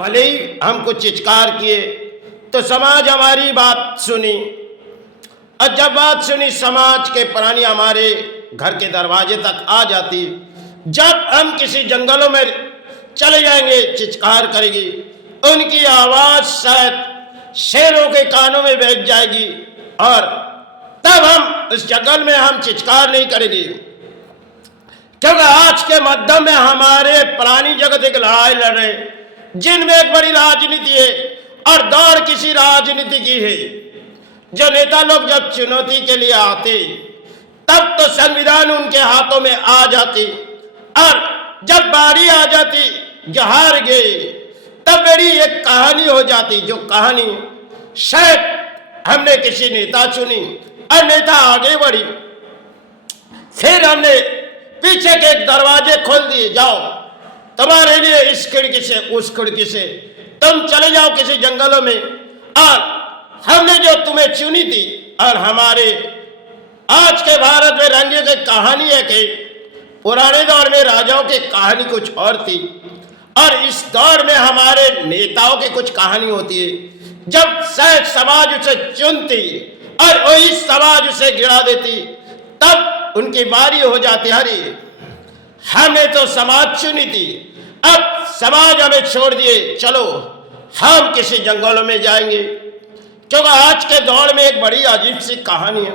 भले ही हमको चित्कार किए तो समाज हमारी बात सुनी, और जब बात सुनी समाज के प्राणी हमारे घर के दरवाजे तक आ जाती। जब हम किसी जंगलों में चले जाएंगे चित्कार करेगी, उनकी आवाज शायद शेरों के कानों में बैठ जाएगी, और तब हम इस जंगल में हम चित्कार नहीं करेंगे, क्योंकि आज के मध्यम में हमारे प्राणी जगत एक लड़ाई लड़ रहे, जिनमें एक बड़ी राजनीति है और दौर किसी राजनीति की है। जो नेता लोग जब चुनौती के लिए आते तब तो संविधान उनके हाथों में आ जाती, और जब बारी आ जाती जो हार गए तब बड़ी एक कहानी हो जाती, जो कहानी शायद हमने किसी नेता चुनी और नेता आगे बढ़ी, फिर हमने पीछे के एक दरवाजे खोल दिए, जाओ तुम्हारे लिए इस खिड़की से उस खिड़की से तुम चले जाओ किसी जंगलों में, और हमने जो तुम्हें चुनी थी। और हमारे आज के भारत में रंगे की कहानी है कि पुराने दौर में राजाओं की कहानी कुछ और थी, और इस दौर में हमारे नेताओं की कुछ कहानी होती है। जब शायद समाज उसे चुनती और वही समाज उसे गिरा देती, तब उनकी बारी हो जाती, अरे हमने तो समाज चुनी थी, अब समाज हमें छोड़ दिए, चलो हम किसी जंगलों में जाएंगे। क्योंकि आज के दौर में एक बड़ी अजीब सी कहानी है,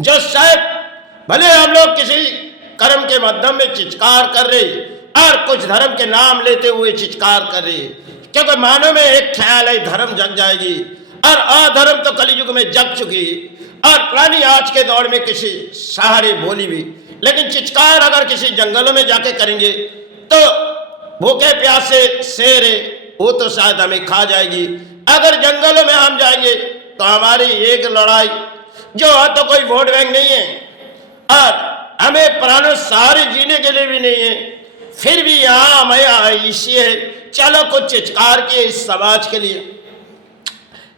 जो शायद भले हम लोग किसी कर्म के माध्यम में चित्कार कर रहे और कुछ धर्म के नाम लेते हुए चित्कार कर रहे, क्योंकि मानव में एक ख्याल है धर्म जग जाएगी, और अधर्म तो कलयुग में जग चुकी, और प्राणी आज के दौर में किसी सहारे बोली भी, लेकिन चित्कार अगर किसी जंगलों में जाके करेंगे तो भूखे प्यासे शेर है वो तो शायद हमें खा जाएगी। अगर जंगलों में हम जाएंगे तो हमारी एक लड़ाई जो है तो कोई वोट बैंक नहीं है, और हमें प्राणों सहारे जीने के लिए भी नहीं है, फिर भी यहाँ हमें इसी है, चलो कुछ चित्कार किए इस समाज के लिए।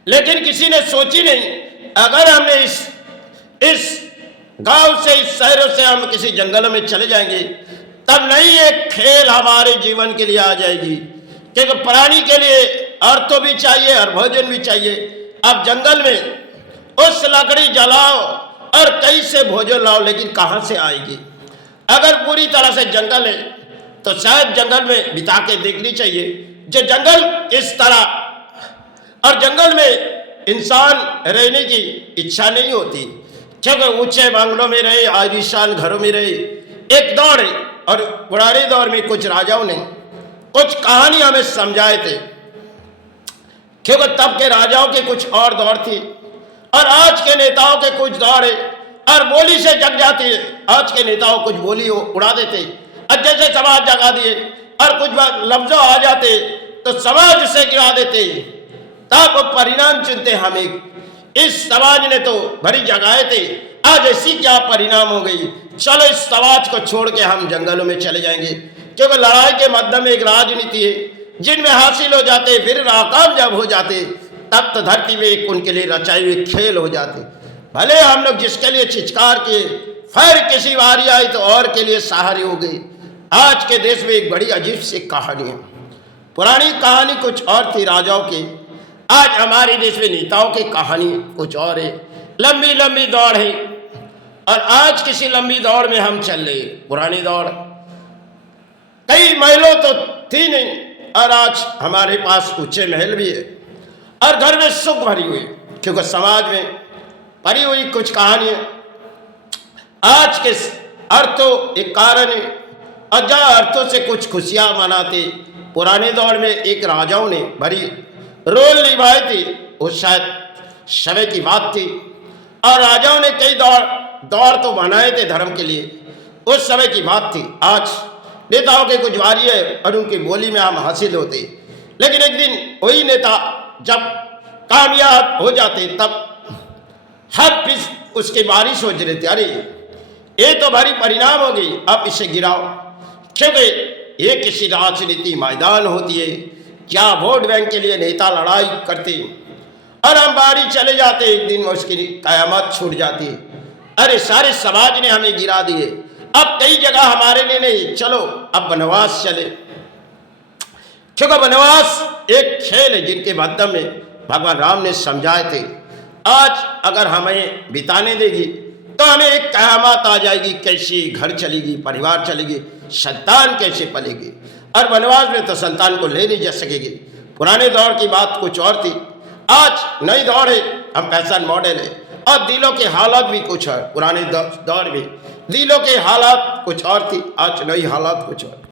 लेकिन किसी ने सोची नहीं, अगर हमने इस गांव से इस शहरों से हम किसी जंगलों में चले जाएंगे तब नहीं एक खेल हमारे जीवन के लिए आ जाएगी, क्योंकि प्राणी के लिए अर्थ तो भी चाहिए और भोजन भी चाहिए। अब जंगल में उस लकड़ी जलाओ और कहीं से भोजन लाओ, लेकिन कहाँ से आएगी? अगर पूरी तरह से जंगल है तो शायद जंगल में बिता के देखनी चाहिए जो जंगल किस तरह, और जंगल में इंसान रहने की इच्छा नहीं होती, क्योंकि ऊंचे बंगलों में रहे, आलीशान घरों में रहे। एक दौर है, और पुराने दौर में कुछ राजाओं ने कुछ कहानी हमें समझाए थे, क्योंकि तब के राजाओं के कुछ और दौर थी और आज के नेताओं के कुछ दौर है, और बोली से जग जाती है। आज के नेताओं कुछ बोली उड़ा देते, और जैसे समाज जगा दिए, और कुछ लफ्जों आ जाते तो समाज से गिरा देते, तब परिणाम चुनते हमें। इस समाज ने तो भरी जगाए थे, आज ऐसी क्या परिणाम हो गई, चलो इस समाज को छोड़ के हम जंगलों में चले जाएंगे, क्योंकि लड़ाई के माध्यम में एक राजनीति है, जिनमें हासिल हो जाते फिर नाकाम जब हो जाते तब तो धरती में एक उनके लिए रचाई हुई खेल हो जाते। भले हम लोग जिसके लिए चित्कार किए फिर किसी बारी आई तो और के लिए सहारे हो गए। आज के देश में एक बड़ी अजीब सी कहानी है, पुरानी कहानी कुछ और थी राजाओं की, आज हमारे देश में नेताओं की कहानी कुछ और है। लंबी लंबी दौड़ है, और आज किसी लंबी दौड़ में हम चल रहे। पुरानी दौड़ कई महलों तो थी नहीं, और आज हमारे पास ऊंचे महल भी है, और घर में सुख भरी हुई, क्योंकि समाज में पड़ी हुई कुछ कहानियां आज के अर्थों एक कारण है, और जहाँ अर्थों से कुछ खुशियां मनाते। पुराने दौर में एक राजाओं ने बड़ी रोल निभाई थी, वो शायद समय की बात थी, और राजाओं ने कई दौर तो बनाए थे धर्म के लिए, उस समय की बात थी। आज नेताओं के कुछ वारी है और उनकी बोली में हम हासिल होते, लेकिन एक दिन वही नेता जब कामयाब हो जाते तब हर फिर उसकी बारिश हो रही थी, अरे ये तो भारी परिणाम हो गई, अब इसे गिराओ, क्योंकि ये किसी राजनीति मैदान होती है, क्या वोट बैंक के लिए नेता लड़ाई करते और हम बारी चले जाते, एक दिन में उसकी कयामत छूट जाती है। अरे सारे समाज ने हमें गिरा दिए, अब कई जगह हमारे लिए नहीं, चलो अब वनवास चले, क्योंकि वनवास एक खेल है जिनके माध्यम में भगवान राम ने समझाए थे। आज अगर हमें बिताने देगी तो हमें एक कयामत आ जाएगी, कैसी घर चलेगी, परिवार चलेगी, संतान कैसे पलेगी। और वनवास में तो संतान को ले नहीं जा सकेगी। पुराने दौर की बात कुछ और थी, आज नई दौर है, हम फैशन मॉडल है और दिलों के हालात भी कुछ है। पुराने दौर में दिलों के हालात कुछ और थी, आज नई हालात कुछ और।